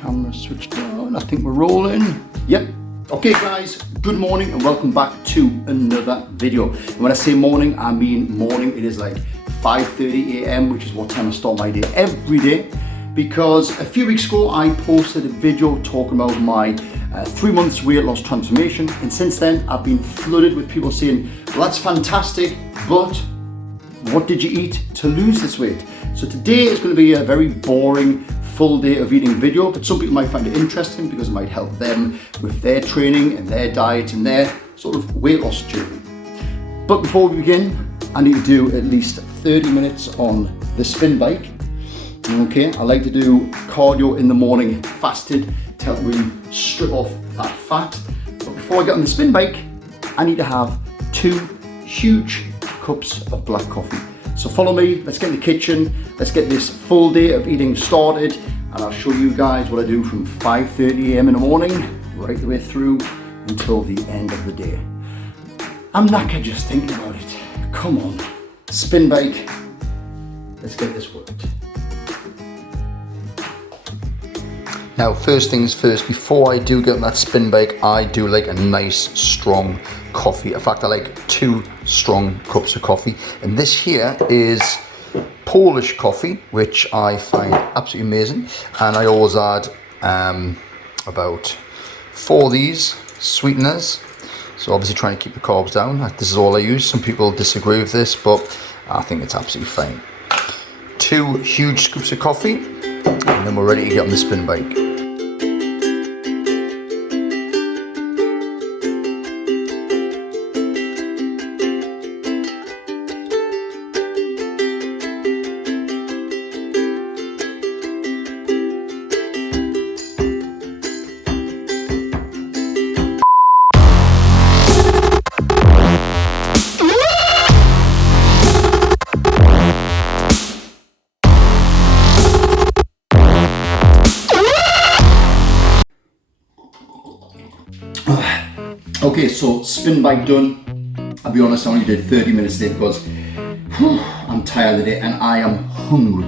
Camera switched on. I think we're rolling. Yep. Okay guys, good morning and welcome back to another video. And when I say morning, I mean morning. It is like 5:30 a.m, which is what time I start my day every day. Because a few weeks ago, I posted a video talking about my 3 months weight loss transformation. And since then, I've been flooded with people saying, well, that's fantastic, but what did you eat to lose this weight? So today is going to be a very boring full day of eating video, but some people might find it interesting because it might help them with their training and their diet and their sort of weight loss journey. But before we begin, I need to do at least 30 minutes on the spin bike. Okay, I like to do cardio in the morning, fasted, to help really strip off that fat. But before I get on the spin bike, I need to have 2 huge cups of black coffee. So follow me, let's get in the kitchen, let's get this full day of eating started, and I'll show you guys what I do from 5:30 a.m. in the morning, right the way through until the end of the day. I'm knackered just thinking about it. Come on, spin bike, let's get this worked. Now, first things first, before I do get on that spin bike, I do like a nice strong coffee. In fact, I like 2 strong cups of coffee. And this here is Polish coffee, which I find absolutely amazing. And I always add about 4 of these sweeteners. So obviously trying to keep the carbs down. This is all I use. Some people disagree with this, but I think it's absolutely fine. 2 huge scoops of coffee, and then we're ready to get on the spin bike. Okay, so spin bike done. I'll be honest, I only did 30 minutes today because I'm tired of the day and I am hungry.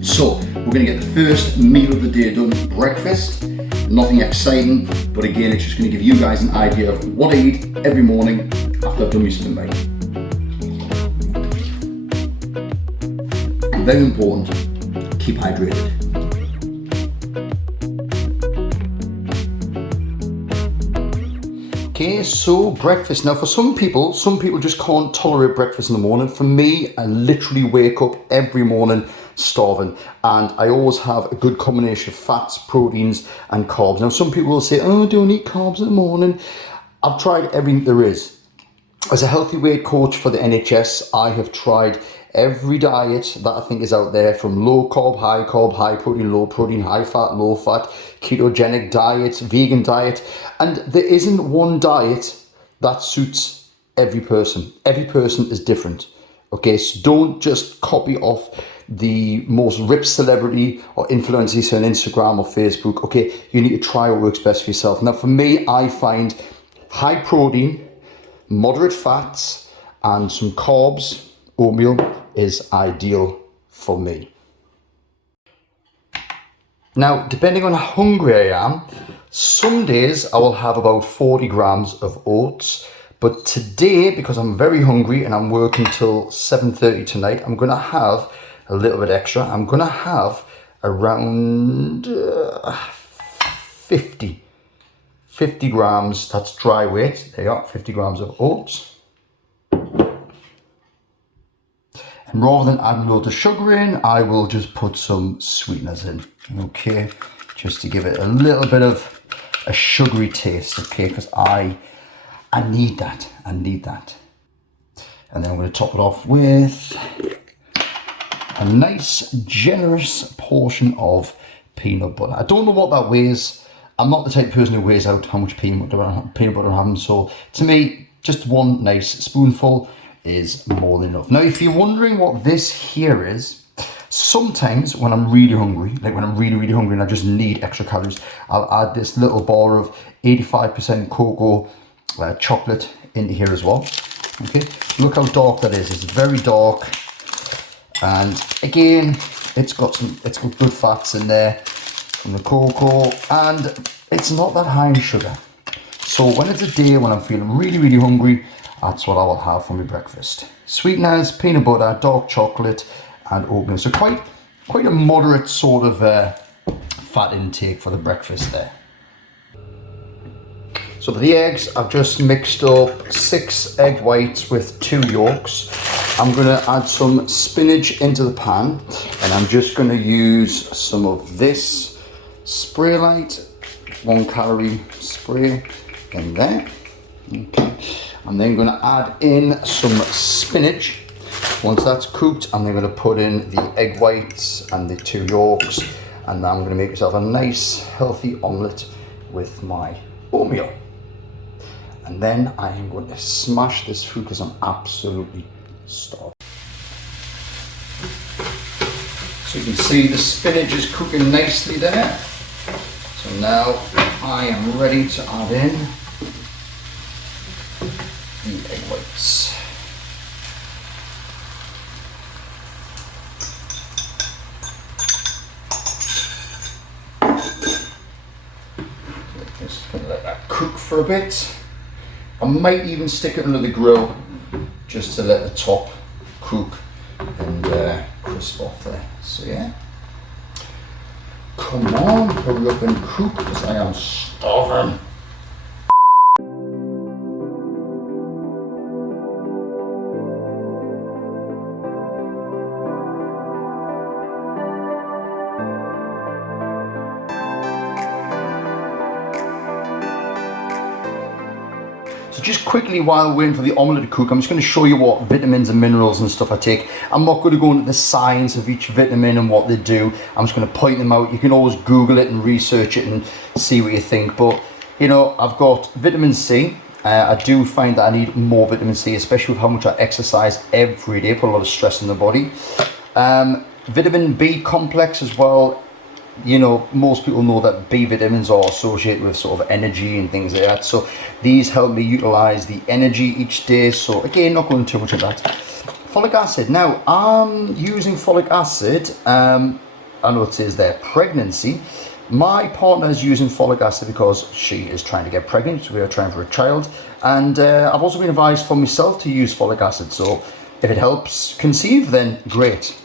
So we're gonna get the first meal of the day done, breakfast. Nothing exciting, but again, it's just gonna give you guys an idea of what I eat every morning after I've done my spin bike. And very important, keep hydrated. Okay, so breakfast. Now for some people just can't tolerate breakfast in the morning. For me, I literally wake up every morning starving, and I always have a good combination of fats, proteins and carbs. Now some people will say, oh, don't eat carbs in the morning. I've tried everything there is. As a healthy weight coach for the NHS, I have tried every diet that I think is out there, from low carb, high protein, low protein, high fat, low fat, ketogenic diet, vegan diet, and there isn't one diet that suits every person. Every person is different. Okay, so don't just copy off the most ripped celebrity or influencers on Instagram or Facebook. Okay, you need to try what works best for yourself. Now for me, I find high protein, moderate fats and some carbs, oatmeal, is ideal for me. Now, depending on how hungry I am, some days I will have about 40 grams of oats, but today, because I'm very hungry and I'm working till 7:30 tonight, I'm gonna have a little bit extra. I'm gonna have around 50 grams, that's dry weight, there you are, 50 grams of oats. And rather than adding loads of sugar in, I will just put some sweeteners in, okay? Just to give it a little bit of a sugary taste, okay? Because I need that, And then I'm gonna top it off with a nice, generous portion of peanut butter. I don't know what that weighs. I'm not the type of person who weighs out how much peanut butter I'm having. So to me, just one nice spoonful is more than enough. Now, if you're wondering what this here is, sometimes when I'm really hungry, like when I'm really hungry and I just need extra calories, I'll add this little bar of 85% cocoa chocolate into here as well. Okay, look how dark that is. It's very dark, and again, it's got good fats in there. from the cocoa, and it's not that high in sugar. So when it's a day when I'm feeling really, really hungry, that's what I will have for my breakfast. Sweeteners, peanut butter, dark chocolate, and oatmeal. So quite a moderate sort of fat intake for the breakfast there. So for the eggs, I've just mixed up 6 egg whites with 2 yolks. I'm going to add some spinach into the pan, and I'm just going to use some of this spray light, 1 calorie spray in there. Okay. I'm then going to add in some spinach. Once that's cooked, I'm then going to put in the egg whites and the 2 yolks, and I'm going to make myself a nice healthy omelette with my oatmeal. And then I am going to smash this food because I'm absolutely starved. So you can see the spinach is cooking nicely there. So now I am ready to add in the egg whites. Just going to let that cook for a bit. I might even stick it under the grill just to let the top cook and crisp off there. So yeah, come on, hurry up and cook because I am starving. So just quickly, while we're waiting for the omelette to cook, I'm just going to show you what vitamins and minerals and stuff I take. I'm not going to go into the science of each vitamin and what they do. I'm just going to point them out. You can always Google it and research it and see what you think. But, you know, I've got vitamin C. I do find that I need more vitamin C, especially with how much I exercise every day, put a lot of stress in the body. Vitamin B complex as well. You know, most people know that B vitamins are associated with sort of energy and things like that. So these help me utilize the energy each day. So again, not going too much of that. Folic acid. Now, I'm using folic acid. I know it says there pregnancy. My partner is using folic acid because she is trying to get pregnant. So we are trying for a child. And I've also been advised for myself to use folic acid. So if it helps conceive, then great.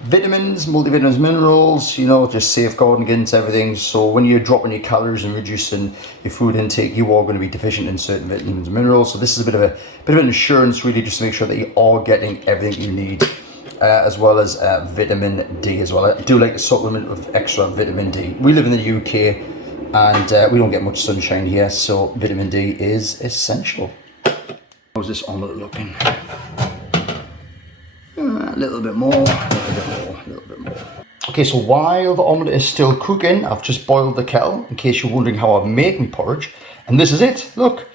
Vitamins, multivitamins, minerals, you know, just safeguarding against everything. So when you're dropping your calories and reducing your food intake, you are going to be deficient in certain vitamins and minerals. So this is a bit of an insurance, really, just to make sure that you are getting everything you need, as well as vitamin D as well. I do like to supplement with extra vitamin D. We live in the UK, and we don't get much sunshine here, so vitamin D is essential. How's this omelette looking? A little bit more, a little bit more. Okay, so while the omelette is still cooking, I've just boiled the kettle, in case you're wondering how I make my porridge. And this is it, look.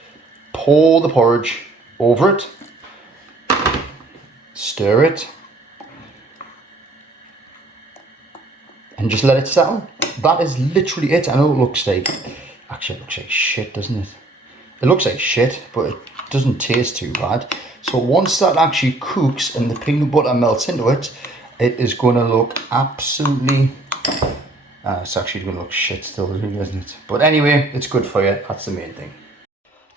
Pour the porridge over it. Stir it. And just let it settle. That is literally it. I know it looks like, actually it looks like shit, doesn't it? It looks like shit, but it doesn't taste too bad. So once that actually cooks and the peanut butter melts into it, it is going to look absolutely, it's actually going to look shit still, isn't it? But anyway, it's good for you. That's the main thing.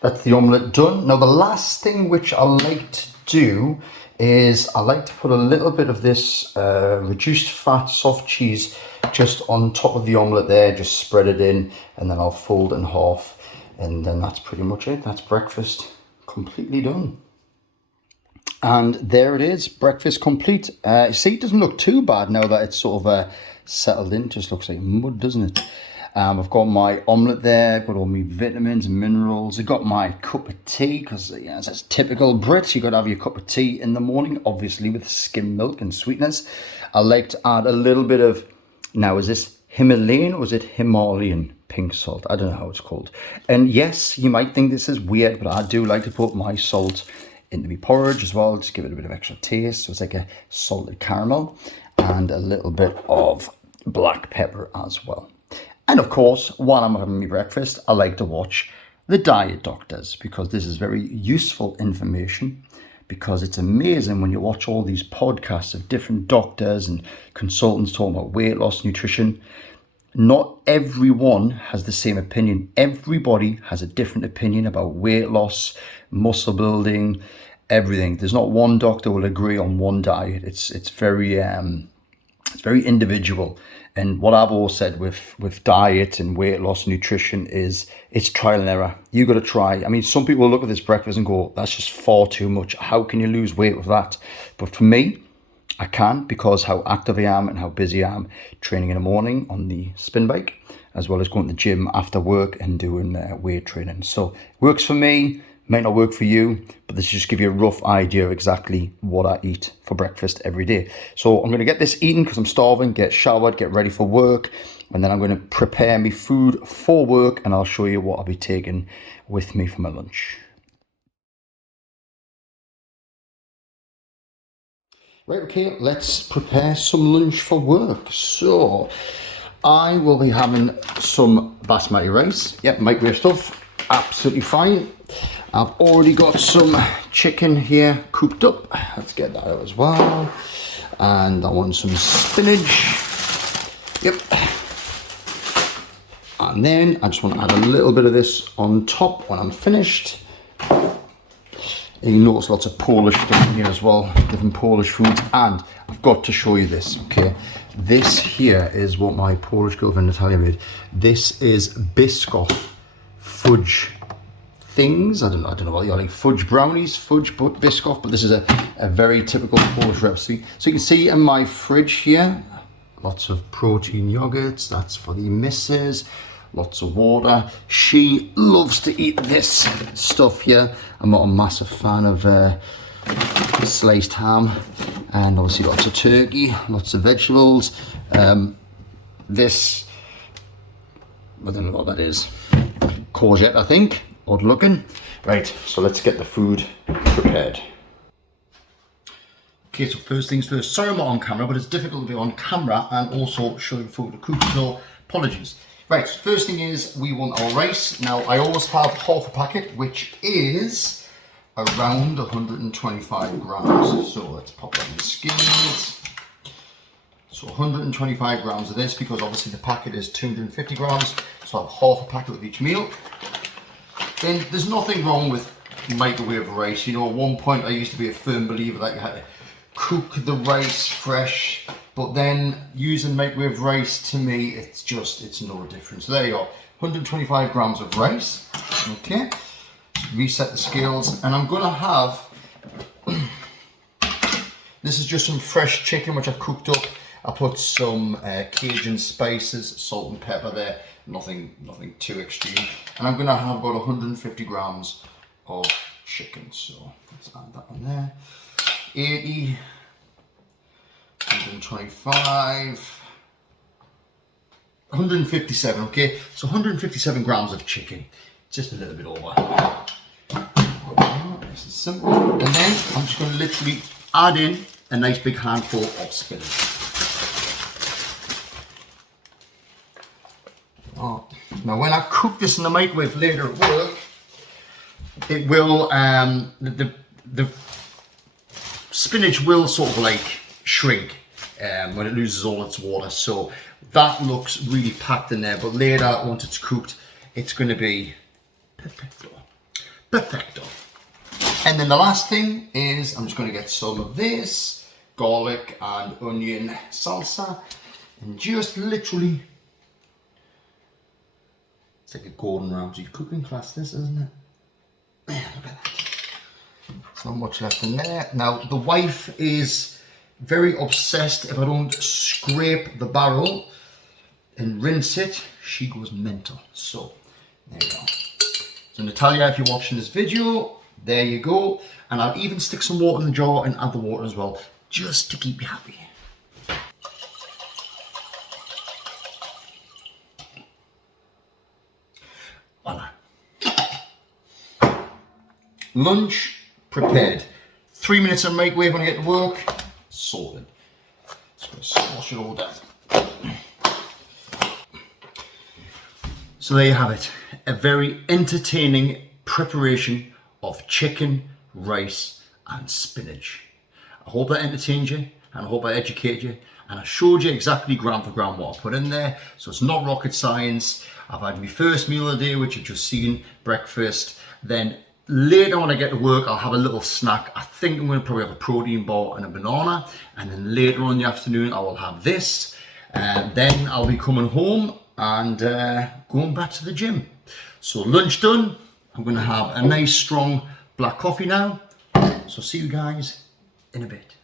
That's the omelette done. Now the last thing which I like to do is I like to put a little bit of this reduced fat soft cheese just on top of the omelette there, just spread it in, and then I'll fold it in half, and then that's pretty much it. That's breakfast completely done. And there it is, breakfast complete. See, it doesn't look too bad now that it's sort of settled in. It just looks like mud, doesn't it? I've got my omelette there, got all my vitamins and minerals. I've got my cup of tea, because yeah, as typical Brits, you've got to have your cup of tea in the morning, obviously with skim milk and sweetness. I like to add a little bit of, now is this Himalayan or is it Himalayan pink salt? I don't know how it's called. And yes, you might think this is weird, but I do like to put my salt into my porridge as well, just give it a bit of extra taste. So it's like a salted caramel, and a little bit of black pepper as well. And of course, while I'm having my breakfast, I like to watch the Diet Doctors, because this is very useful information, because it's amazing when you watch all these podcasts of different doctors and consultants talking about weight loss, nutrition. not everyone has the same opinion. Everybody has a different opinion about weight loss, muscle building, everything. There's not one doctor will agree on one diet. It's very individual. And what I've always said with diet and weight loss, nutrition is it's trial and error. You got to try. I mean, some people look at this breakfast and go, that's just far too much. How can you lose weight with that? But for me, I can, because how active I am and how busy I am training in the morning on the spin bike, as well as going to the gym after work and doing weight training. So it works for me, might not work for you, but this just give you a rough idea of exactly what I eat for breakfast every day. So I'm going to get this eaten because I'm starving, get showered, get ready for work, and then I'm going to prepare me food for work, and I'll show you what I'll be taking with me for my lunch. Right, okay, let's prepare some lunch for work. So, I will be having some basmati rice. Yep, microwave stuff, absolutely fine. I've already got some chicken here cooked up. Let's get that out as well. And I want some spinach. Yep. And then I just want to add a little bit of this on top when I'm finished. And you notice lots of Polish stuff in here as well, different Polish foods. And I've got to show you this, okay? This here is what my Polish girlfriend Natalia made. This is Biscoff fudge things. I don't know what you're like, fudge brownies, fudge Biscoff, but this is a very typical Polish recipe. So you can see in my fridge here, lots of protein yogurts. That's for the missus. Lots of water. She loves to eat this stuff here. I'm not a massive fan of sliced ham, and obviously lots of turkey, lots of vegetables. This, I don't know what that is. Courgette, I think. Odd looking. Right, so let's get the food prepared. Okay, so first things first. Sorry I'm not on camera, but it's difficult to do on camera and also showing food to cook, so apologies. Right, first thing is we want our rice. Now, I always have half a packet, which is around 125 grams. So let's pop that in the scales. So 125 grams of this, because obviously the packet is 250 grams. So I have half a packet of each meal. Then there's nothing wrong with microwave rice. You know, at one point I used to be a firm believer that you had to cook the rice fresh. But then using microwave rice, to me, it's no different. So there you go, 125 grams of rice. Okay, reset the scales, and I'm gonna have, this is just some fresh chicken which I cooked up. I put some Cajun spices, salt and pepper there, nothing too extreme. And I'm gonna have about 150 grams of chicken. So let's add that on there. 80. 125, 157, okay? So 157 grams of chicken, just a little bit over. Nice and simple. And then I'm just going to literally add in a nice big handful of spinach. Oh. Now when I cook this in the microwave later at work, it will, the spinach will sort of like shrink when it loses all its water, so that looks really packed in there, but later once it's cooked it's going to be perfecto. And then the last thing is I'm just going to get some of this garlic and onion salsa and just literally, it's like a Gordon Ramsay cooking class, this, isn't it? Man, look at that. There's not much left in there. Now the wife is very obsessed. If I don't scrape the barrel and rinse it, she goes mental. So there you go. So Natalia, if you're watching this video, there you go. And I'll even stick some water in the jar and add the water as well, just to keep you happy. Voila. Lunch prepared. 3 minutes in microwave when I get to work. Sorted. Just going to squash it all down. So there you have it. A very entertaining preparation of chicken, rice and spinach. I hope that entertained you, and I hope I educated you, and I showed you exactly gram for gram what I put in there, so it's not rocket science. I've had my first meal of the day, which you've just seen, breakfast. Then later when I get to work, I'll have a little snack. I think I'm going to probably have a protein bar and a banana, and then later on in the afternoon I will have this. Then I'll be coming home and going back to the gym. So lunch done. I'm going to have a nice strong black coffee now. So see you guys in a bit.